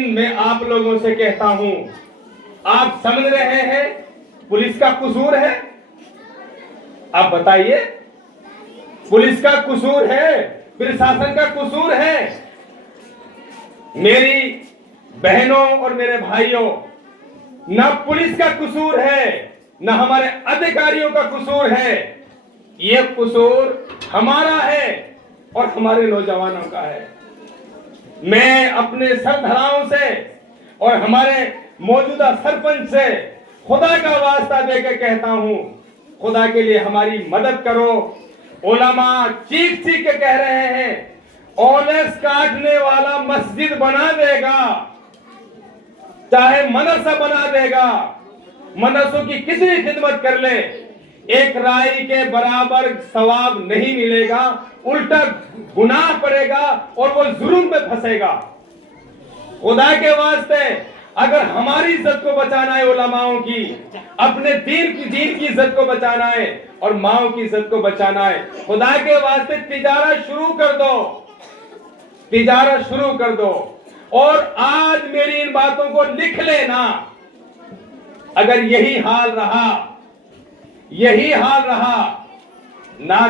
लेकिन मैं आप लोगों से कहता हूं, आप समझ रहे हैं पुलिस का कसूर है? आप बताइए, पुलिस का कसूर है, प्रशासन का कसूर है? मेरी बहनों और मेरे भाइयों, ना पुलिस का कसूर है, ना हमारे अधिकारियों का कसूर है। ये कसूर हमारा है और हमारे नौजवानों का है। मैं अपने सरधराओं से और हमारे मौजूदा सरपंच से खुदा का वास्ता देकर कहता हूं, खुदा के लिए हमारी मदद करो। उलमा चीख चीख के कह रहे हैं, ओलेक्स काटने वाला मस्जिद बना देगा, चाहे मदरसा बना देगा, मदरसों की कितनी खिदमत कर ले, एक राई के बराबर सवाब नहीं मिलेगा, उल्टा गुनाह पड़ेगा और वो जुल्म में फंसेगा। खुदा के वास्ते अगर हमारी इज्जत को बचाना है, उलमाओं की, अपने दीन की इज्जत को बचाना है और माओ की इज्जत को बचाना है, खुदा के वास्ते तिजारत शुरू कर दो, तिजारत शुरू कर दो। और आज मेरी इन बातों को लिख लेना। अगर यही हाल रहा, ना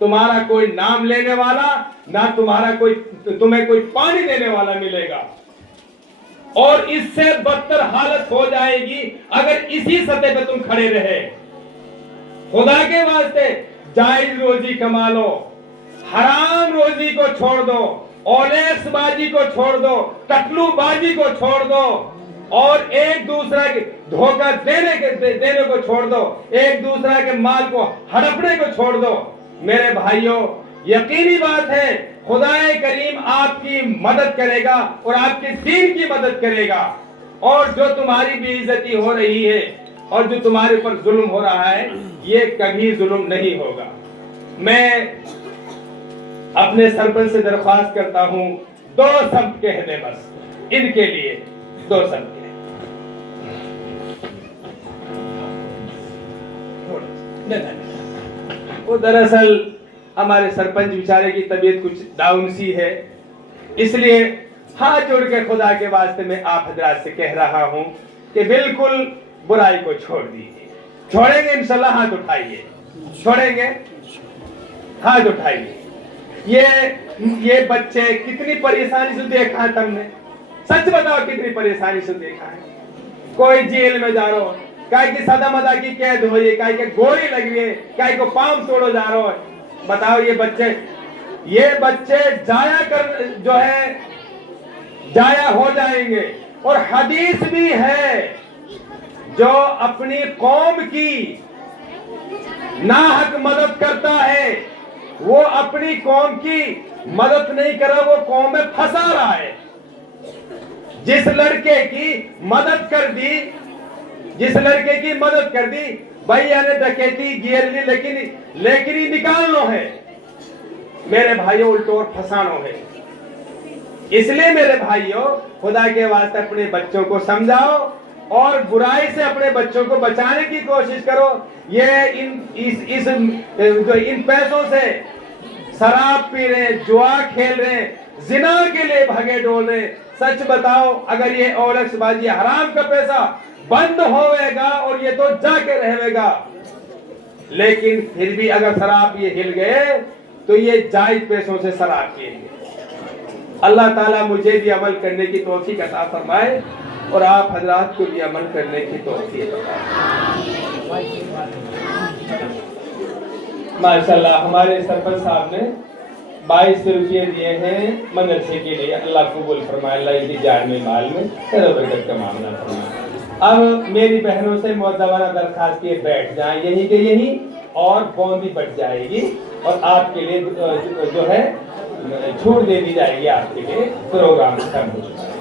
तुम्हारा कोई नाम लेने वाला, ना तुम्हें कोई पानी देने वाला मिलेगा, और इससे बदतर हालत हो जाएगी अगर इसी सतह पे तुम खड़े रहे। खुदा के वास्ते जायज रोजी कमा लो, हराम रोजी को छोड़ दो, ओलेक्स बाजी को छोड़ दो, टकलू बाजी को छोड़ दो, और एक दूसरे के धोखा देने को छोड़ दो, एक दूसरे के माल को हड़पने को छोड़ दो। मेरे भाइयों, यकीनी बात है खुदाए करीम आपकी मदद करेगा और आपके दीन की मदद करेगा। और जो तुम्हारी बेइज्जती हो रही है और जो तुम्हारे पर जुल्म हो रहा है, ये कभी जुल्म नहीं होगा। मैं अपने सरपंच से दरख्वास्त करता हूं, 2 शब्द कह दे बस इनके लिए, 2 शब्द। वो दरअसल हमारे सरपंच बेचारे की तबीयत कुछ डाउन सी है, इसलिए हाथ जोड़ के खुदा के वास्ते मैं आप हजरात से कह रहा हूं कि बिल्कुल बुराई को छोड़ दीजिए। छोड़ेंगे इंशाल्लाह? हाथ उठाइए। छोड़ेंगे? हाथ उठाइए। ये बच्चे कितनी परेशानी से देखा है तुमने? सच बताओ, कितनी परेशानी से देखा है? कोई जेल में जा रहा हो, काहे की सदा मदा की कैद हो, काहे के गोली लगी है, काहे को पाम तोड़ो जा रहा है। बताओ, ये बच्चे जाया हो जाएंगे। और हदीस भी है, जो अपनी कौम की नाहक मदद करता है, वो अपनी कौम की मदद नहीं कर रहा, वो कौम में फंसा रहा है। जिस लड़के की मदद कर दी, भैया ने डकैती गिर ली, लेकिन ही निकालनो है। मेरे भाइयों, उल्टोर फसानो है। इसलिए मेरे भाइयों, खुदा के वास्ते अपने बच्चों को समझाओ और बुराई से अपने बच्चों को बचाने की कोशिश करो। ये इन पैसों से शराब पी रहे, जुआ खेल रहे, जिना के लिए भागे डोल रहे। सच बताओ, अगर ये ओलेक्स बाजी हराम का पैसा बंद होवेगा और ये तो जाके रहेगा, लेकिन फिर भी अगर शराब ये हिल गए तो ये जायज पैसों से शराब पिएंगे। अल्लाह ताला मुझे भी अमल करने की तौफीक अता फरमाए और आप हजरात को भी अमल करने की तौफीक फरमाए। माशाल्लाह, हमारे सरपंच साहब ने 2200 रुपये दिए हैं मदरसे के लिए। अल्लाह कबूल फरमाए, अल्लाह इनकी जान में माल में खैर बरकत का मामला फरमाए। अब मेरी बहनों से मुअद्दबाना दरखास्त किए बैठ जाएं यहीं के यहीं, और बौंदी बढ़ जाएगी और आपके लिए जो है छूट दे दी जाएगी, आपके लिए प्रोग्राम खत्म हो चुका है।